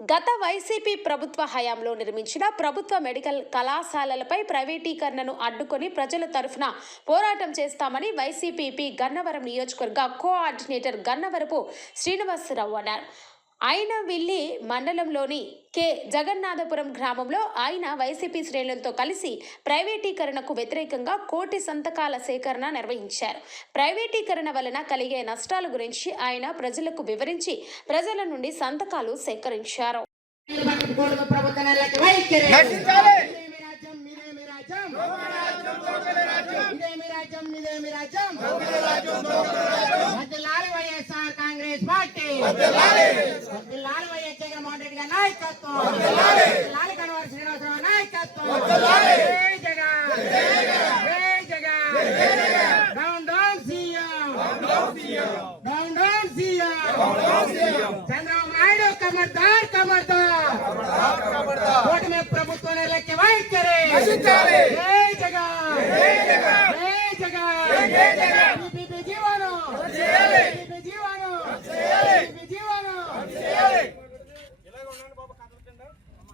గత వైసీపీ ప్రభుత్వ హయాంలో నిర్మించిన ప్రభుత్వ మెడికల్ కళాశాలలపై ప్రైవేటీకరణను అడ్డుకొని ప్రజల తరఫున పోరాటం చేస్తామని వైసీపీ గన్నవరం నియోజకవర్గ కోఆర్డినేటర్ గన్నవరపు శ్రీనివాసరావు అన్నారు. అయినవిల్లి మండలంలోని కె జగన్నాథపురం గ్రామంలో ఆయన వైసీపీ శ్రేణులతో కలిసి ప్రైవేటీకరణకు వ్యతిరేకంగా 1 కోటి సంతకాల సేకరణ నిర్వహించారు. ప్రైవేటీకరణ వలన కలిగే నష్టాల గురించి ఆయన ప్రజలకు వివరించి ప్రజల నుండి సంతకాలు సేకరించారు. కాంగ్రెస్ పార్టీ జగన్మోహన్ రెడ్డి గారి నాయకత్వం, కనవర శ్రీనివాసరావు నాయకత్వం, down down CM, Chandrababu Naidu ఖబర్దార్ ఖబర్దార్, కూటమి ప్రభుత్వం నిర్లక్ష్య వైఖరి, జై జగన్, జై జగన్.